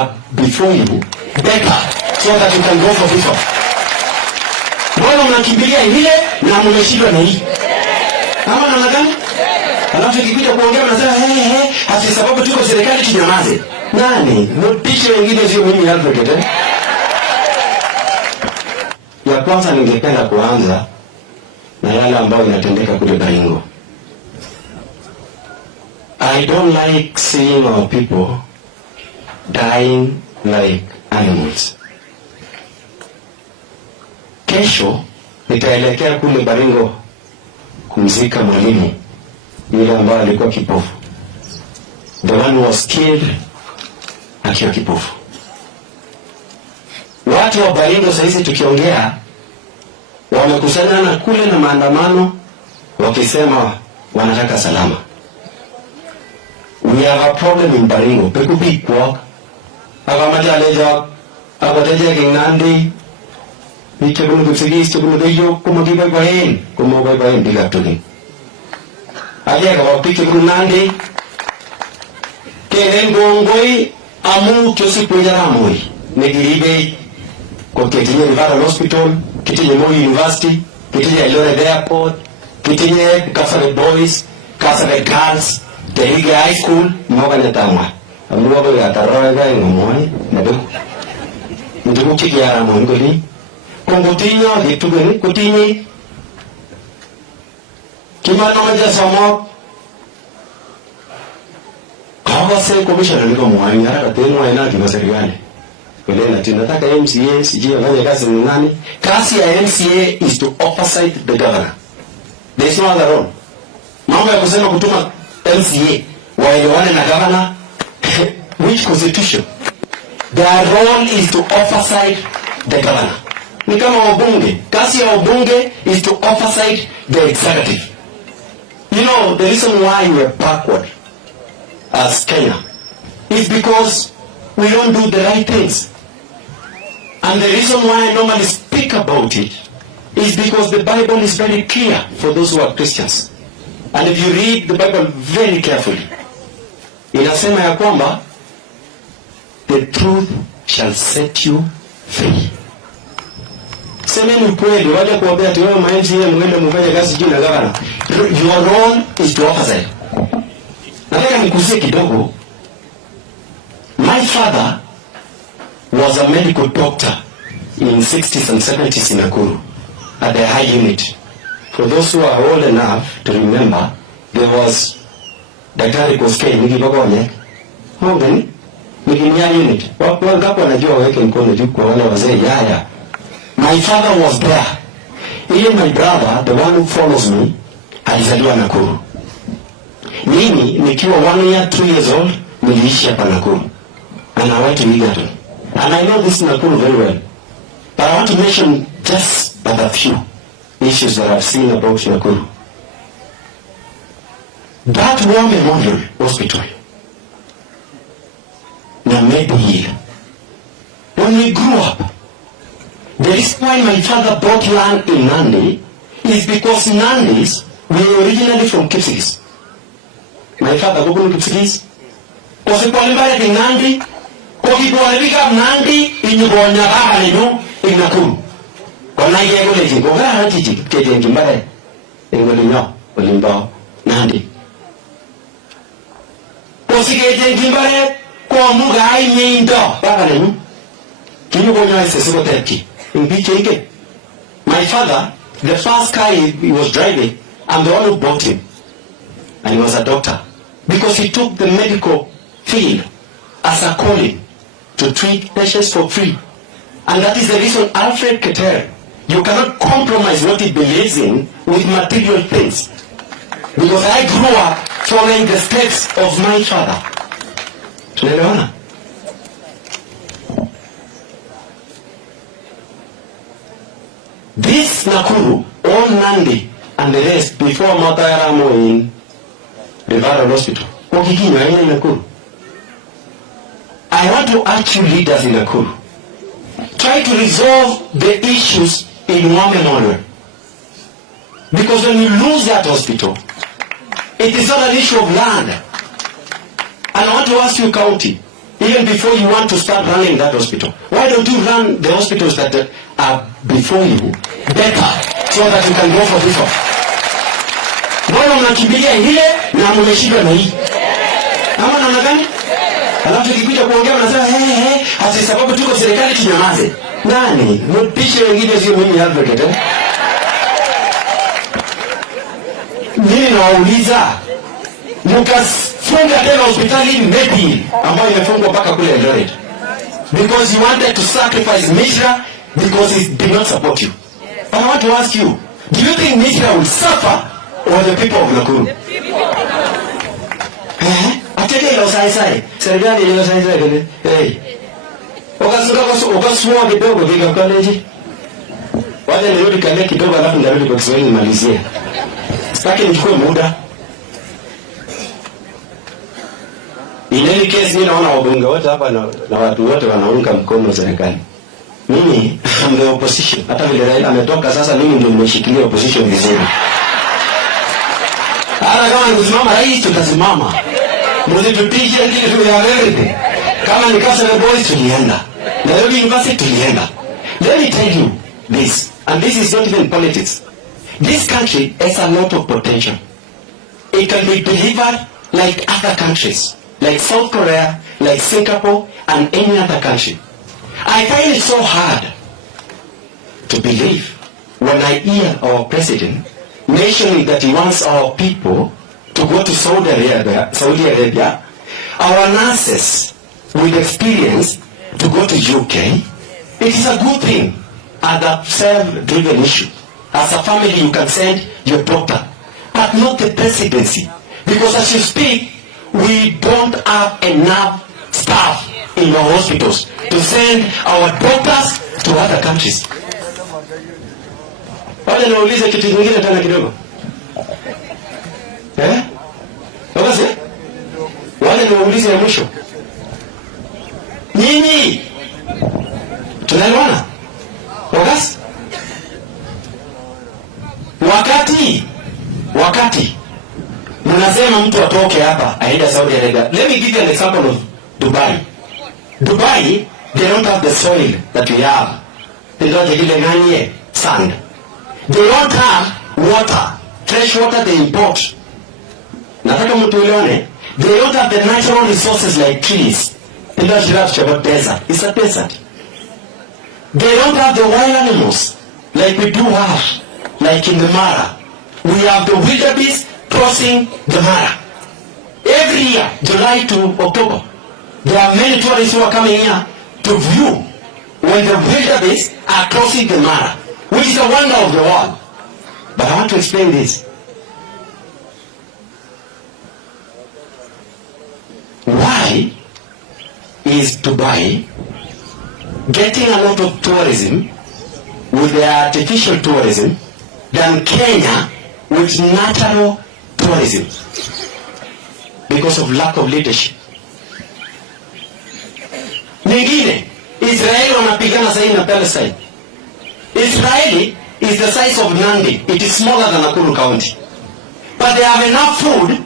are before you better so that you can go for before. Mbona mnakimbilia ile na mmeshindwa na hii? Kama namna gani? Alafu ikikuja kuongea mnasema hasi sababu tuko serikali tunyamaze. Nani? Mpishe wengine sio mimi advocate. Ya kwanza ningependa kuanza na yale ambayo inatendeka kule Baringo. I don't like seeing our people dying like animals. Kesho nitaelekea kule Baringo kumzika mwalimu yule ambaye alikuwa kipofu. The one who was killed akiwa kipofu. Watu wa Baringo sasa tukiongea wamekusanyana kule na maandamano wakisema wanataka salama. We have a problem in Baringo. Peku big walk. Agamaja leja agoteje kinandi. Nichebunu kusigis chebunu deyo kumagiba bahen kumoba bahen bigatuli. Aja ka wapike kunandi. Kenen gongoi amu kyosi kujaramoi. Negiribe ko ketinye River Hospital, ketinye Moi University, ketinye Eldoret Airport, ketinye Kasarani Boys, Kasarani Girls, Tehige High School, moga nyatama. Amuwa ko yataroga ngomoi nabe. Ndugu kigyara mo ngoli. Kongotinyo ditugeni kutinyi. Kimano maja samo. Kawa se commissioner liko mwani hata tena ina kimaserikali. Kulena tunataka MCA sijui afanye kazi ni nani? Kazi ya MCA is to oversight the governor. There is no other role. Mambo ya kusema kutuma MCA waelewane na governor, which constitution? Their role is to oversight the governor. Ni kama wabunge. Kazi ya wabunge is to oversight the executive. You know, the reason why we are backward as Kenya is because we don't do the right things. And the reason why I normally speak about it is because the Bible is very clear for those who are Christians. And if you read the Bible very carefully, inasema ya kwamba the truth shall set you free. Semeni ukweli, waje kuambia ati wewe MCA mwende mfanye kazi juu na gavana. Your role is to oversight. Nataka nikusie kidogo. My father was a medical doctor in 60s and 70s in Nakuru at the high unit. For those who are old enough to remember, there was Daktari Koskei Nikibogonye. Hongani? Nikinia unit. Wangapo wanajua waweke mkono juu kwa wale wazee yaya. My father was there. Even my brother, the one who follows me, alizaliwa Nakuru. Mimi nikiwa 1 year, 2 years old, niliishi hapa Nakuru. And I went to Egerton. And I know this Nakuru very well. But I want to mention just but a few issues that I've seen about Nakuru. That War Memorial Hospital, Namedi Hill, when we grew up, the reason why my father bought land in Nandi is because Nandis were originally from Kipsigis. My father go to Kipsigis. Osipolimbaya in Nandi, Okipolibika Nandi, Inyubonya Bahalidu, in Nakuru. When I get to go, I had to get in Jimbare, in Golino, Olimbo, Nandi. Osigate Jimbare, Komuga, I mean, dog, Bahalidu. Kinyubonya is a Soteki. In BKK. My father, the first car he was driving, I'm the one who bought him. And he was a doctor. Because he took the medical field as a calling to treat patients for free. And that is the reason Alfred Keter, you cannot compromise what he believes in with material things. Because I grew up following the steps of my father. Tunaelewana? This Nakuru, all Nandi and the rest before Matayaramo in River Hospital. Nakuru. I want to urge you leaders in Nakuru. Try to resolve the issues in one memorial. Because when you lose that hospital, it is not an issue of land. And I want to ask you, county, even before you want to start running that hospital? Why don't you run the hospitals that are before you better so that you can go for this one? Mbona mnakimbilia ile na mmeshindwa na hii? Ama namna gani? Alafu tukikuja kuongea mnasema ati sababu tuko serikali tunyamaze. Nani? Mpishe wengine sio mimi advocate. Mimi nauliza mkafunga tena hospitali maybe ambayo imefungwa mpaka kule Eldoret because you wanted to sacrifice Mishra because it did not support you. But I want to ask you, do you think Mishra will suffer or the people of Nakuru? Atende ilo sai serikali ilo sai kile ukasuka kidogo kika college waje nirudi kale kidogo alafu ndarudi kwa Kiswahili nimalizie. Sitaki nichukue muda. In any case, mimi naona wabunge wote hapa na watu wote wanaunga mkono serikali. Mimi I'm the opposition. Hata vile Raila ametoka sasa mimi ndio nimeshikilia opposition vizuri. Hata kama nikusimama rais tutasimama. Msitutishe ndio tuyaeleweke. Kama ni Kasarani boys tulienda. Nairobi University tulienda. Let me tell you this, and this is not even politics. This country has a lot of potential. It can be delivered like other countries, like South Korea, like Singapore, and any other country. I find it so hard to believe when I hear our president mentioning that he wants our people to go to Saudi Arabia, our nurses with experience to go to UK. It is a good thing as a self-driven issue. As a family, you can send your doctor, but not the presidency. Because as you speak, we don't have enough staff in our hospitals to send our doctors to other countries. Wale nauliza kitu kingine tena kidogo. Wakasi? Wale nauliza ya mwisho. Nyinyi tunaelewana? Wakasi? Wakati mnasema mtu atoke hapa aenda Saudi Arabia. Let me give you an example of Dubai. Dubai, they don't have the soil that we have. They don't have sand. They don't have water, fresh water they import. Nataka mtu ulione, they don't have the natural resources like trees. They don't have about desert. It's a desert. They don't have the wild animals like we do have, like in the Mara. We have the wildebeest crossing the Mara. Every year, July to October, there are many tourists who are coming here to view when the wildebeest are crossing the Mara, which is a wonder of the world. But I want to explain this. Why is Dubai getting a lot of tourism with the artificial tourism than Kenya with natural tourism? Because of lack of leadership. Nyingine, Israeli wanapigana sahi na Palestine. Israeli is the size of Nandi. It is smaller than Nakuru County. But they have enough food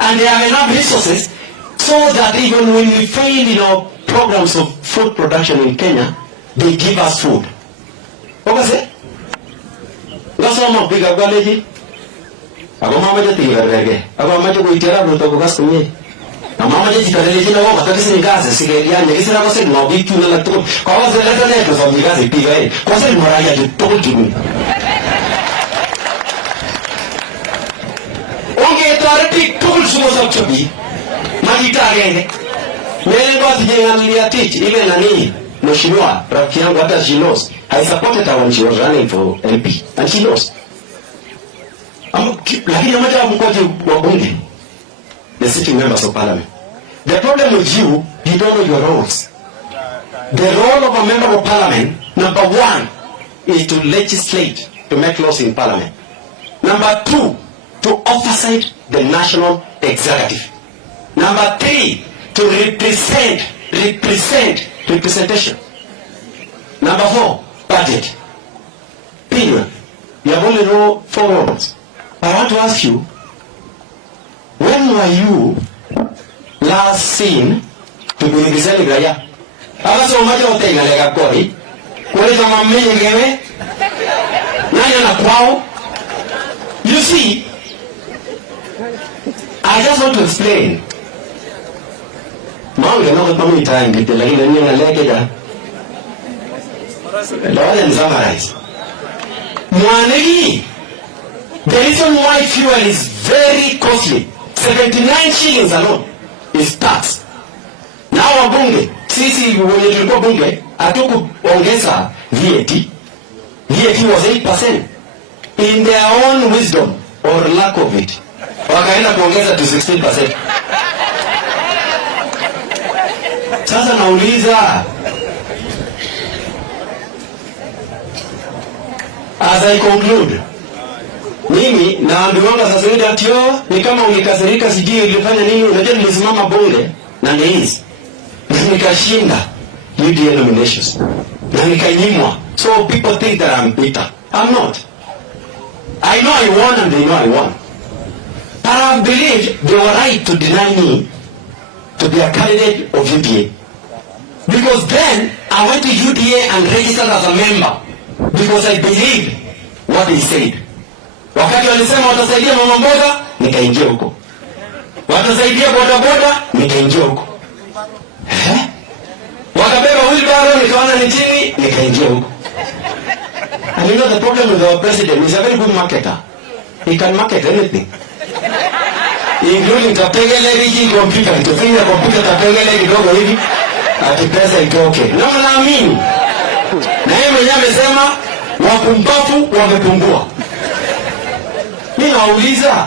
and they have enough resources so that even when we fail in our programs of food production in Kenya, they give us food. What was it? Ngasoma piga gwaleji. Ako mama je tiga rege. Ako mama je kuitera Ruto kukas kunye. Na mama je tikarele jina wao kataki singaze sigeliane. Kisi na kose no bitu na latu. Kwa wazo leta leta so mikaze piga eh. Kwa sababu moraya je told you. Onge tarati told sumo sa chobi. Magita genge. Mele ngwati jengalia teach ile nani. Mheshimiwa rafiki yangu hata she knows. I supported her when she was running for MP and she lost. Lakini mmoja mkoje wa bunge, the sitting members of parliament. The problem with you don't know your roles. The role of a member of parliament, number one, is to legislate, to make laws in parliament. Number two, to oversight the national executive. Number three, to representation. Number four, budget. Period. You have only know 4 roles. I want to ask you, when were you last seen tukuingiseni gaya. Aba so majo otenga lega kori. Kule kama mmenye gewe. Nani na kwao? You see, I just want to explain. Mange na kwa mimi time bite lakini nini na leke ja. Lawa ni summarize. Mwanegi, the reason why fuel is very costly, 79 shillings alone, is tax. Na wabunge, sisi wenye tulikuwa bunge, hatukuongeza VAT. VAT was 8%. In their own wisdom or lack of it, wakaenda kuongeza to 16%. Sasa nauliza, as I conclude, mimi naambiwanga sasa hivi atio ni kama unikasirika sijui ulifanya nini. Unajua nilisimama bunge na NEIS nikashinda UDA nominations na nikanyimwa. So people think that I'm bitter. I'm not. I know I won and they know I won. But I believe they were right to deny me to be a candidate of UDA. Because then I went to UDA and registered as a member. Because I believed what they said. Wakati walisema watasaidia mama mboga, nikaingia huko. Watasaidia boda boda, nikaingia huko. Wakabeba wheelbarrow, nikaona ni chini, nikaingia huko. And you know the problem with our president, he's a very good marketer. He can market anything. Including tapegele hiki computer, tufinya computer tapegele kidogo hivi, ati pesa itoke. Na mnaamini? Na yeye mwenyewe amesema wapumbavu wamepungua. Mimi nauliza,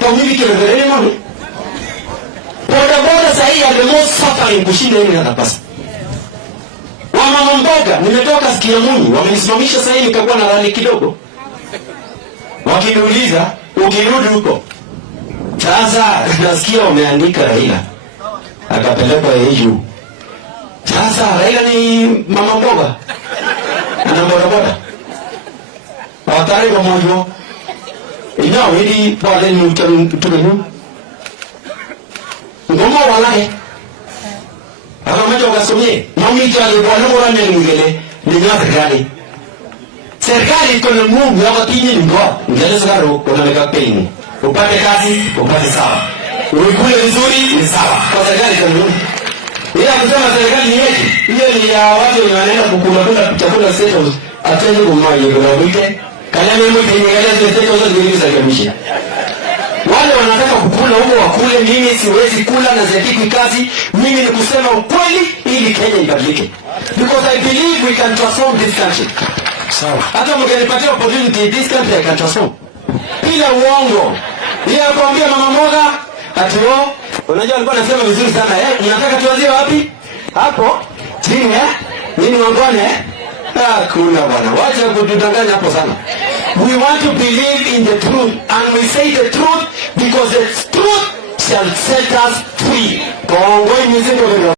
kwa mimi kiregeleni mami? Boda boda sahi ya the most suffering kushinda yeye anapasa. Mama mboga, nimetoka sikia muni, wamenisimamisha sasa hivi nikakuwa na rani kidogo. Wakiniuliza, ukirudi huko. Sasa nasikia wameandika Raila. Akapelekwa AJAABU. Sasa Raila ni mama mboga. Ana boda boda. Watari kwa mojo. Inao hili pale ni utumenu. Ngoma walahe. Ako macho wakasomye, mami chali bwana mora ngele ni serikali. Serikali iko na nguvu ya kutinyi ngwa. Ngele sagaro kuna meka peni. Upate kazi, upate sawa. Uikule vizuri ni sawa. Kwa serikali kwa nguvu. Ila kusema serikali ni yetu. Hiyo ni ya watu wenye wanaenda kukula chakula setos. Atende kumwaje kuna wike. Kanya mimi mwenyewe zile setos zote za kamisha. Wale wanataka kukula huko wakule, mimi siwezi kula na zitiki kazi. Mimi ni kusema ukweli ili Kenya ibadilike. Because I believe we can transform this country. Sawa. Hata mkinipatia opportunity this country I can transform. Bila uongo. Yeye akwambia mama mboga atio, unajua alikuwa anasema vizuri sana unataka tuanzie wapi? Hapo chini nini wangone kuna bwana. Wacha kutudanganya hapo sana. We want to believe in the truth and we say the truth because the truth shall set us free. Kwa ngoi mzima